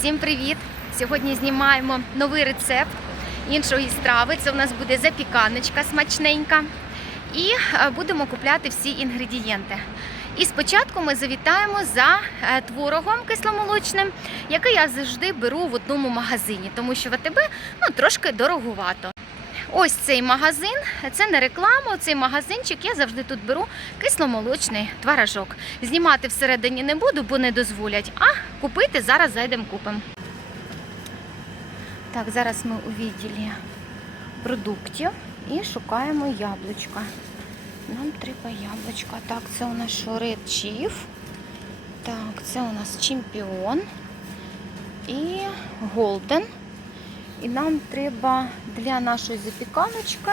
Всім привіт! Сьогодні знімаємо новий рецепт іншої страви. Це у нас буде запіканочка смачненька. І е, будемо купляти всі інгредієнти. І спочатку ми завітаємо за е, творогом кисломолочним, який я завжди беру в одному магазині, тому що в АТБ ну, трошки дороговато. Ось цей магазин, це не реклама, цей магазинчик. Я завжди тут беру кисломолочний творожок. Знімати всередині не буду, бо не дозволять. А купити зараз зайдемо купимо. Так, зараз ми у відділі продуктів і шукаємо яблучка. Нам треба яблучка. Так, це у нас Red Chief. Так, це у нас чемпіон і Голден. І нам треба для нашої запіканочки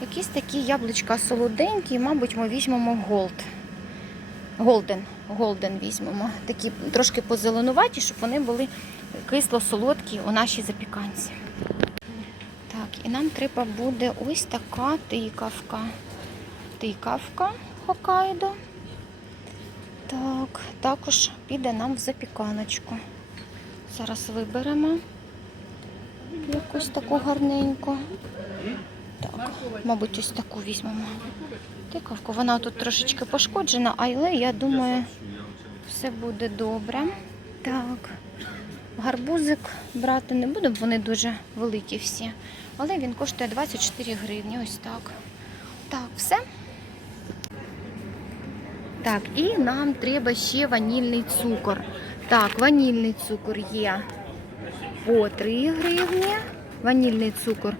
якісь такі яблучка солоденькі, мабуть, ми візьмемо голд. Голден. Голден візьмемо. Такі трошки позеленуваті, щоб вони були кисло-солодкі у нашій запіканці. Так, і нам треба буде ось така тикавка. Тикавка Хокайдо. Так, також піде нам в запіканочку. Зараз виберемо якусь таку гарненьку. Так, мабуть, ось таку візьмемо. Тикавку. Вона тут трошечки пошкоджена, але я думаю, все буде добре. Так, гарбузик брати не буду, бо вони дуже великі всі. Але він коштує 24 гривні. Ось так. Так, все. Так, і нам треба ще ванільний цукор. Так, ванільний цукор є по 3 гривні, ванільний цукор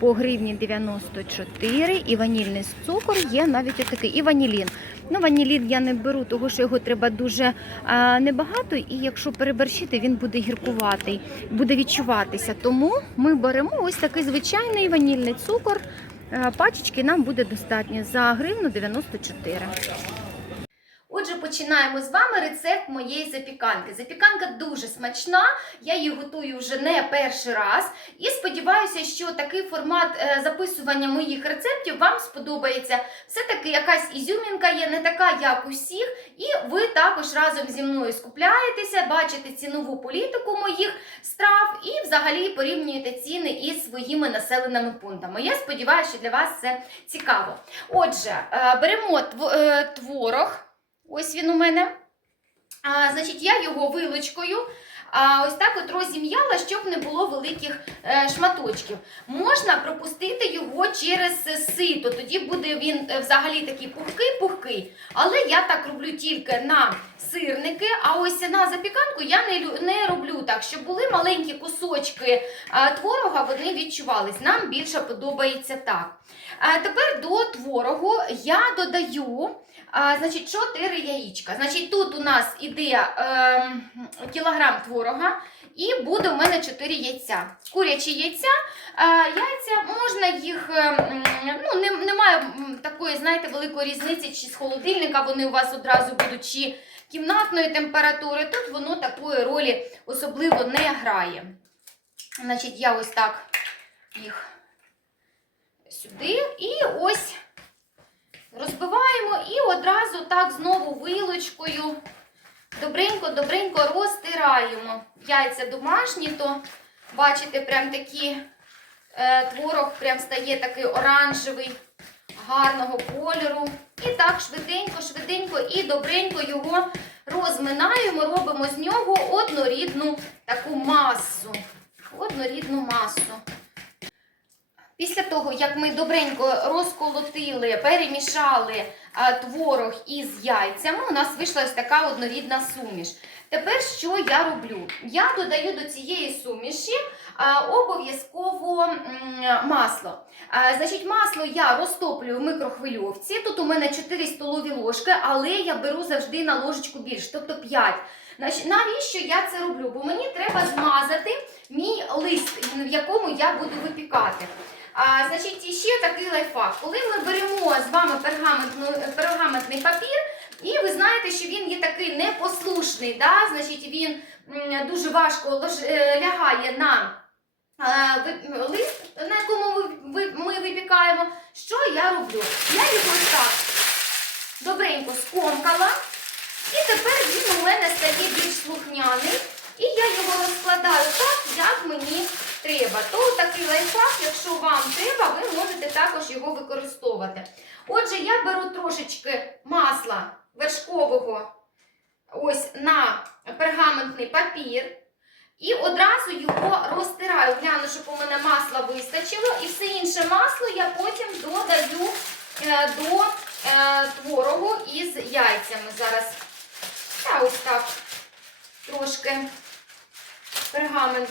по гривні 94 і ванільний цукор є навіть отакий, і ванілін. Ну, ванілін я не беру, тому що його треба дуже а, небагато, і якщо переборщити, він буде гіркуватий, буде відчуватися. Тому ми беремо ось такий звичайний ванільний цукор. Пачечки нам буде достатньо за гривну 94. Починаємо з вами рецепт моєї запіканки. Запіканка дуже смачна, я її готую вже не перший раз. І сподіваюся, що такий формат е, записування моїх рецептів вам сподобається. Все-таки якась ізюмінка є не така, як усіх, і ви також разом зі мною скупляєтеся, бачите цінову політику моїх страв і взагалі порівнюєте ціни із своїми населеними пунктами. Я сподіваюся, що для вас це цікаво. Отже, е, беремо е, творог. Ось він у мене. А, значить, я його вилочкою а, ось так от розім'яла, щоб не було великих е, шматочків. Можна пропустити його через сито, тоді буде він е, взагалі такий пухкий-пухкий. Але я так роблю тільки на сирники, а ось на запіканку я не, роблю так, щоб були маленькі кусочки а, творога, вони відчувались. Нам більше подобається так. Тепер до творогу я додаю а, значить, 4 яєчка. Значить, тут у нас іде е, кілограм творога і буде у мене 4 яйця. Курячі яйця. Е, яйця можна їх, е, ну, не, немає такої, знаєте, великої різниці, чи з холодильника вони у вас одразу будуть, чи кімнатної температури. Тут воно такої ролі особливо не грає. Значить, я ось так їх сюди і ось. Розбиваємо і одразу так знову вилочкою добренько-добренько розтираємо. Яйця домашні, то бачите, прям такі е, творог прям стає такий оранжевий, гарного кольору. І так швиденько-швиденько і добренько його розминаємо, робимо з нього однорідну таку масу. Однорідну масу. Після того, як ми добренько розколотили, перемішали творог із яйцями, у нас вийшла ось така однорідна суміш. Тепер що я роблю? Я додаю до цієї суміші обов'язково масло. Значить, масло я розтоплюю в микрохвильовці. Тут у мене 4 столові ложки, але я беру завжди на ложечку більше, тобто 5. Значить, навіщо я це роблю? Бо мені треба змазати мій лист, в якому я буду випікати. А, значить, ще такий лайфхак. Коли ми беремо з вами пергаментний папір, і ви знаєте, що він є такий непослушний, да? значить, він дуже важко е, лягає на лист, на якому ми випікаємо. Що я роблю? Я його так добренько скомкала, і тепер він у мене стає більш слухняний. І я його то такий лайфхак, якщо вам треба, ви можете також його використовувати. Отже, я беру трошечки масла вершкового ось на пергаментний папір. І одразу його розтираю. Гляну, щоб у мене масла вистачило. І все інше масло я потім додаю е, до е, творогу із яйцями. Зараз я ось так трошки пергамент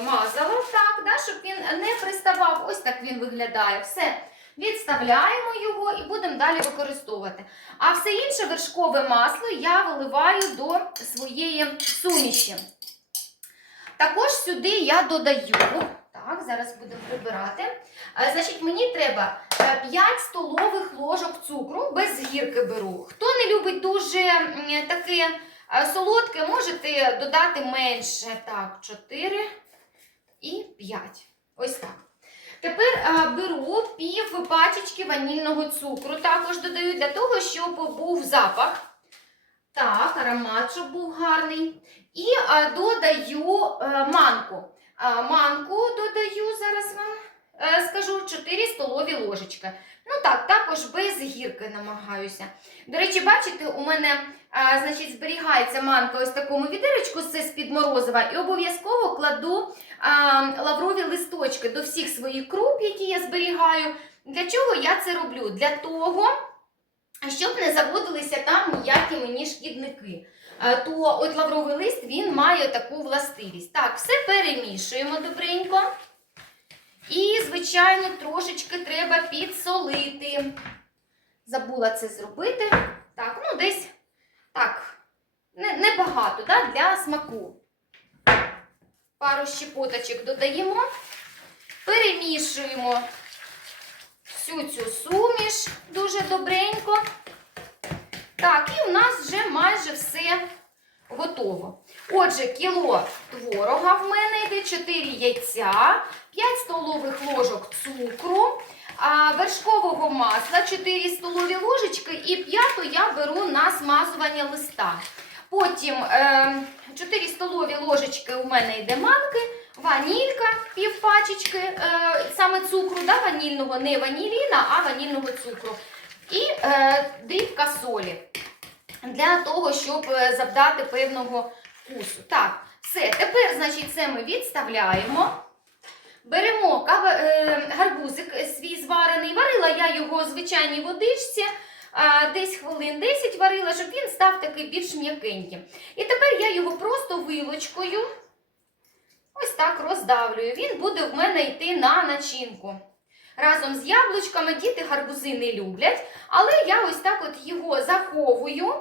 змазала, так, да, щоб він не приставав. Ось так він виглядає. Все. Відставляємо його і будемо далі використовувати. А все інше вершкове масло я виливаю до своєї суміші. Також сюди я додаю, так, зараз будемо прибирати. Е, Значить, мені треба е, 5 столових ложок цукру, без гірки беру. Хто не любить дуже таке е, солодке, можете додати менше. Так, 4 і 5. Ось так. Тепер е, беру пів пачечки ванільного цукру. Також додаю для того, щоб був запах. Так, аромат, щоб був гарний. І е, додаю е, манку. Е, манку додаю, зараз вам е, скажу, 4 столові ложечки. Ну так, також без гірки намагаюся. До речі, бачите, у мене е, значить, зберігається манка ось в такому відеречку, з-під морозива, і обов'язково кладу а, лаврові листочки до всіх своїх круп, які я зберігаю. Для чого я це роблю? Для того, щоб не заводилися там ніякі мені шкідники. Е, То от лавровий лист він має таку властивість. Так, все перемішуємо добренько. І, звичайно, трошечки треба підсолити. Забула це зробити. Так, ну десь так, не- небагато да, для смаку. Пару щепоточок додаємо, перемішуємо всю цю суміш дуже добренько. Так, і у нас вже майже все готово. Отже, кіло творога в мене йде, 4 яйця, 5 столових ложок цукру, вершкового масла 4 столові ложечки і п'яту я беру на смазування листа. Потім е, 4 столові ложечки у мене йде манки, ванілька, пів пачечки, е, саме цукру, да, ванільного, не ваніліна, а ванільного цукру. І е, дрібка солі для того, щоб е, завдати певного вкусу. Так, все, тепер, значить, це ми відставляємо. Беремо е, гарбузик свій зварений. Варила я його у звичайній водичці. Десь хвилин 10 варила, щоб він став такий більш м'якеньким. І тепер я його просто вилочкою ось так роздавлюю. Він буде в мене йти на начинку. Разом з яблучками діти гарбузи не люблять, але я ось так от його заховую.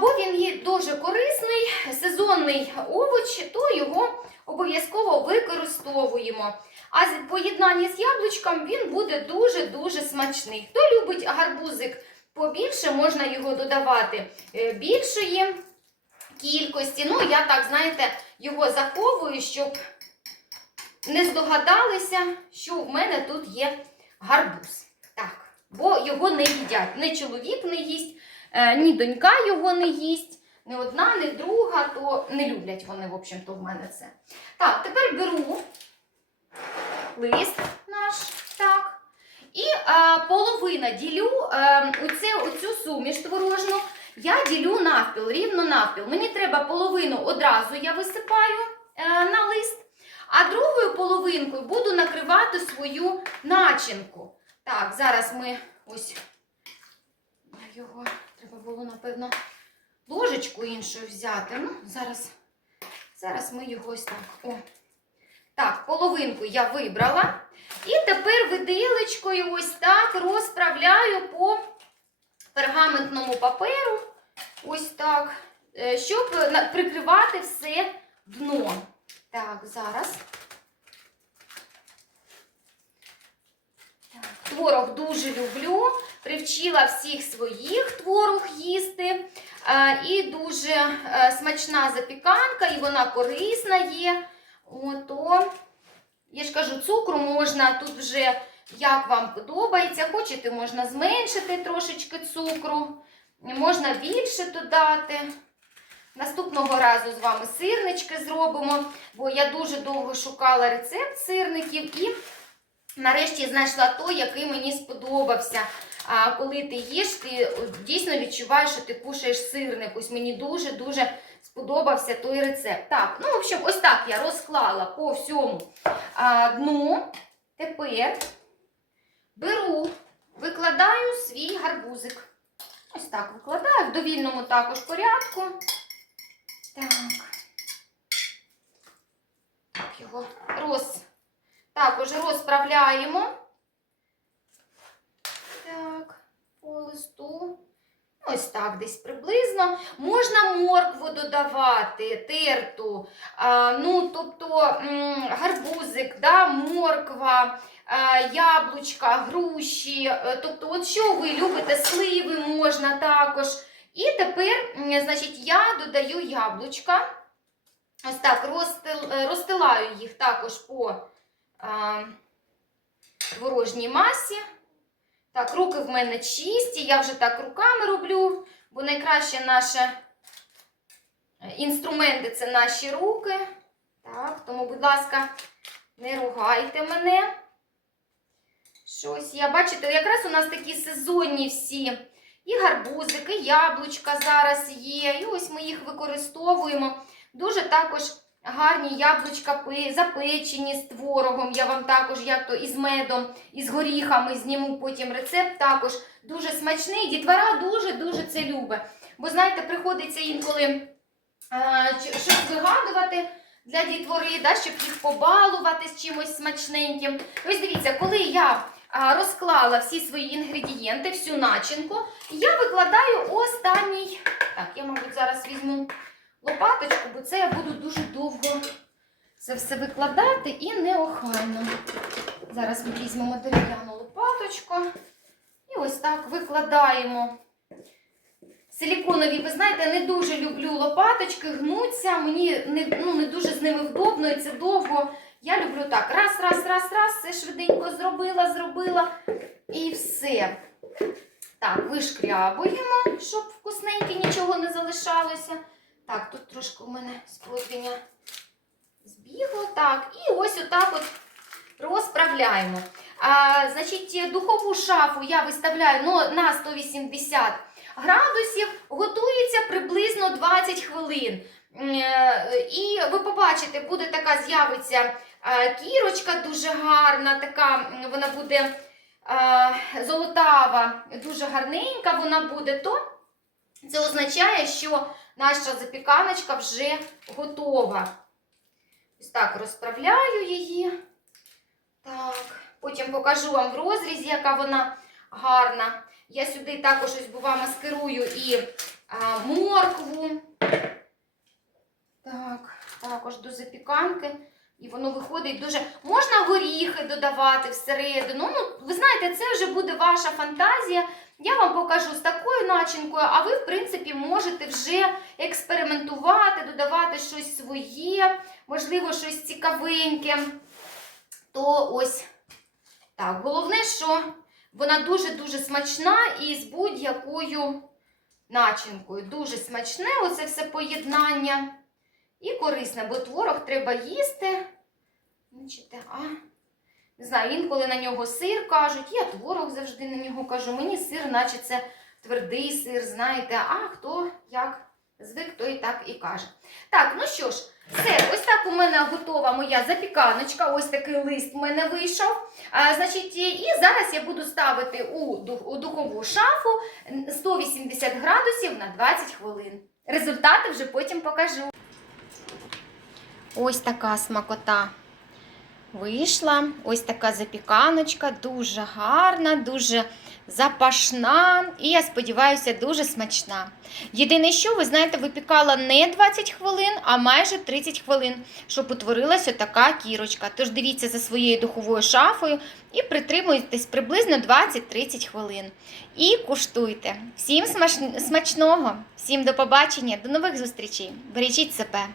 Бо він є дуже корисний, сезонний овоч, то його обов'язково використовуємо. А з поєднанні з яблучком він буде дуже-дуже смачний. Хто любить гарбузик побільше, можна його додавати е, більшої кількості. Ну, я так, знаєте, його заховую, щоб не здогадалися, що в мене тут є гарбуз. Так, бо його не їдять. Ні чоловік не їсть, е, ні донька його не їсть. Ні одна, ні друга, то не люблять вони, в общем-то, в мене це. Так, тепер беру лист наш, так. І е, половина ділю е, оце, оцю суміш творожну, я ділю навпіл, рівно навпіл. Мені треба половину одразу я висипаю е, на лист, а другою половинкою буду накривати свою начинку. Так, зараз ми ось його треба було, напевно, ложечку іншу взяти. Ну, зараз, зараз ми його ось так. О. Так, половинку я вибрала. І тепер виделечкою ось так розправляю по пергаментному паперу. Ось так, е, щоб прикривати все дно. Так, зараз. Творог дуже люблю. Привчила всіх своїх творог їсти. Е, І дуже е, смачна запіканка, і вона корисна є. Ото, я ж кажу, цукру можна тут вже як вам подобається. Хочете, можна зменшити трошечки цукру, можна більше додати. Наступного разу з вами сирнички зробимо, бо я дуже довго шукала рецепт сирників і нарешті знайшла той, який мені сподобався. А коли ти їш, ти дійсно відчуваєш, що ти кушаєш сирник. Ось мені дуже-дуже сподобався той рецепт. Так, ну, в общем, ось так я розклала по всьому а, дну. Тепер беру, викладаю свій гарбузик. Ось так викладаю в довільному також порядку. Так. Його роз... також розправляємо. Так, по листу. Ось так десь приблизно. Можна моркву додавати, терту, ну, тобто гарбузик, да, морква, яблучка, груші. е, Тобто, от що ви любите, сливи можна також. І тепер, значить, я додаю яблучка. Ось так, е, розстилаю їх також по творожній масі. Так, руки в мене чисті, я вже так руками роблю, бо найкраще наші е, інструменти це наші руки. Так, тому, будь ласка, не ругайте мене. Щось я, бачите, якраз у нас такі сезонні всі. І гарбузики, і яблучка зараз є. І ось ми їх використовуємо. Дуже також гарні яблучка запечені з творогом. Я вам також, як то із медом, із горіхами зніму потім рецепт. Також дуже смачний. Дітвора дуже-дуже це любить. Бо, знаєте, приходиться інколи а, щось вигадувати для дітвори, да, щоб їх побалувати з чимось смачненьким. Ось дивіться, коли я розклала всі свої інгредієнти, всю начинку, я викладаю останній. Так, я, мабуть, зараз візьму лопаточку, бо це я буду дуже довго це все викладати і неохайно. Зараз ми візьмемо дерев'яну лопаточку і ось так викладаємо. Силіконові, ви знаєте, не дуже люблю лопаточки, гнуться, мені не, ну, не дуже з ними вдобно і це довго. Я люблю так. Раз, раз, раз, раз, все швиденько зробила, зробила і все. Так, вишкрябуємо, щоб вкусненьке нічого не залишалося. Так, тут трошки у мене противня збігло. Так, і ось отак от розправляємо. А, значить, духову шафу я виставляю ну, на 180 градусів, готується приблизно 20 хвилин. Е, І ви побачите, буде така з'явиться кірочка дуже гарна, така вона буде золотава, дуже гарненька вона буде, то це означає, що наша запіканочка вже готова. Ось так розправляю її. Так, потім покажу вам в розрізі, яка вона гарна. Я сюди також ось бува маскирую і а, моркву. Так, також до запіканки. І воно виходить дуже. Можна горіхи додавати всередину. Ну, ви знаєте, це вже буде ваша фантазія. Я вам покажу з такою начинкою, а ви, в принципі, можете вже експериментувати, додавати щось своє, можливо, щось цікавеньке. То ось так. Головне, що вона дуже-дуже смачна і з будь-якою начинкою. Дуже смачне оце все поєднання. І корисне, бо творог треба їсти. Бачите, а? Не знаю, інколи на нього сир кажуть, я творог завжди на нього кажу. Мені сир, наче це твердий сир, знаєте, а хто як звик, той так і каже. Так, ну що ж, все, ось так у мене готова моя запіканочка. Ось такий лист у мене вийшов. А, значить, і зараз я буду ставити у, у духову шафу 180 градусів на 20 хвилин. Результати вже потім покажу. Ось така смакота вийшла. Ось така запіканочка, дуже гарна, дуже запашна і, я сподіваюся, дуже смачна. Єдине, що, ви знаєте, випікала не 20 хвилин, а майже 30 хвилин, щоб утворилася така кірочка. Тож дивіться за своєю духовою шафою і притримуйтесь приблизно 20-30 хвилин. І куштуйте. Всім смач- смачного, всім до побачення, до нових зустрічей. Бережіть себе.